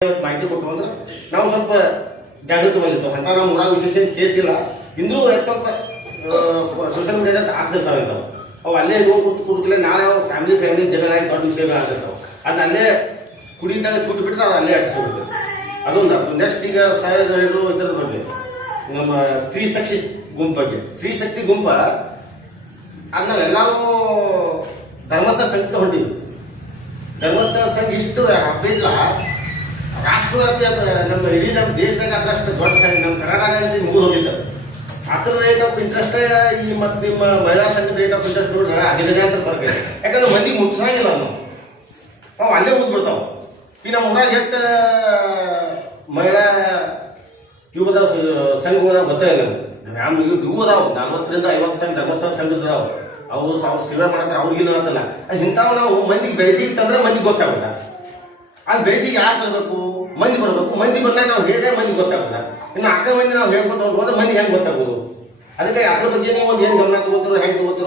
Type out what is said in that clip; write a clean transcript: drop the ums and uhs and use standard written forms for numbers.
ಮಾಹಿತಿ ಕೊಟ್ಟು ಅಂದ್ರೆ ನಾವು ಸ್ವಲ್ಪ ಜಾಗೃತವಾಗಿರ್ತೀವಿ. ಅಂತ ನಮ್ಮ ಊರಾಗ ವಿಶೇಷ ಕೇಸ್ ಇಲ್ಲ, ಇಂದ್ರೂ ಸ್ವಲ್ಪ ಸೋಷಿಯಲ್ ಮೀಡಿಯಾದಾಗ ಆಗ್ತಿರ್ತಾವೆ ಇಂಥವು. ಅವು ಅಲ್ಲೇ ಹೋಗಿ ಕೂತ್ಕಲೇ ನಾಳೆ ಫ್ಯಾಮಿಲಿ ಜಗಳ ಆಗಿ ದೊಡ್ಡ ವಿಷಯಗಳಾಗ್ತಿರ್ತಾವೆ. ಅದನ್ನ ಅಲ್ಲೇ ಕುಡಿದಾಗ ಚೂಟ್ ಬಿಟ್ಟರೆ ಅದು ಅಲ್ಲೇ ಅಡಿಸ್ಬಿಡ್ತದೆ. ಅದೊಂದು ನೆಕ್ಸ್ಟ್ ಈಗ ಸರ್ ಹೇಳಿದ್ರು ಇದರ ಬಗ್ಗೆ, ನಮ್ಮ ಸ್ತ್ರೀ ಶಕ್ತಿ ಗುಂಪು ಬಗ್ಗೆ. ಸ್ತ್ರೀ ಶಕ್ತಿ ಗುಂಪ ಅದನ್ನ ಎಲ್ಲರೂ ಧರ್ಮಸ್ಥಳ ಸಂಘಕ್ಕೆ ಹೊಂಟಿವಿ. ಧರ್ಮಸ್ಥಳ ಸಂಘ ಇಷ್ಟು ಹಬ್ಬಿಲ್ಲ, ರಾಷ್ಟ್ರವ್ಯಾಪಿ ನಮ್ಮ ಇಡೀ ನಮ್ಮ ದೇಶದಾಗ ಅದರಷ್ಟು ದೊಡ್ಡ ಸಂಘ. ನಮ್ಮ ಕರ್ನಾಟಕ ಮುಗಿದು ಹೋಗಿದ್ದಾರೆ. ಅದ್ರ ರೇಟ್ ಆಫ್ ಇಂಟ್ರೆಸ್ಟ್ ಈ ಮತ್ತು ನಿಮ್ಮ ಮಹಿಳಾ ಸಂಘದ ರೇಟ್ ಆಫ್ ಇಂಟ್ರೆಸ್ಟ್ ನೋಡ್ರೆ ಅಜಗಜಾಂತರ ಫರ್ಕ್ ಇದೆ. ಯಾಕಂದ್ರೆ ಮಂದಿಗೆ ಮುಟ್ಸಂಗಿಲ್ಲ ನಾವು ಅಲ್ಲೇ ಹೋಗ್ಬಿಡ್ತಾವೆ. ಈ ನಮ್ಮ ಊರಾಗ ಎಷ್ಟು ಮಹಿಳಾ ಇವುದ ಸಂಘಗಳ ಗೊತ್ತಾಗಿಲ್ಲ. ಇವು ಅದಾವ 40ರಿಂದ 50 ಸಂಘ ಧರ್ಮಸ್ಥಳ ಸಂಘದ ಅದಾವ. ಅವು ಸೇವೆ ಮಾಡತ್ತಾರೆ, ಅವ್ರಿಗಿಲ್ಲ ಅಂತಲ್ಲ. ಅದು ಇಂಥವು ನಾವು ಮಂದಿಗೆ ಬೆಳಕಿಗೆ ತಂದ್ರೆ ಮಂದಿಗೆ ಗೊತ್ತಾಗಲ್ಲ. ಅದು ಬೆಳಕಿಗೆ ಯಾರು ತರಬೇಕು? ಮಂದಿ ಬರಬೇಕು. ಮಂದಿ ಬಂದಾಗ ನಾವು ಹೇಳಿದ್ರೆ ಮಂದಿಗೆ ಗೊತ್ತಾಗಲ್ಲ. ಇನ್ನು ಅಕ್ಕ ಮಂದಿ ನಾವು ಹೇಳ್ಕೊತ ಹೋದ್ರೆ ಮಂದಿಗೆ ಹೆಂಗೆ ಗೊತ್ತಾಗೋದು? ಅದಕ್ಕೆ ಅದ್ರ ಬಗ್ಗೆ ನೀವು ಒಂದು ಏನು ಗಮನ ತಗೋತಿರೋ, ಹೆಂಗೆ ತಗೋತಿರೋ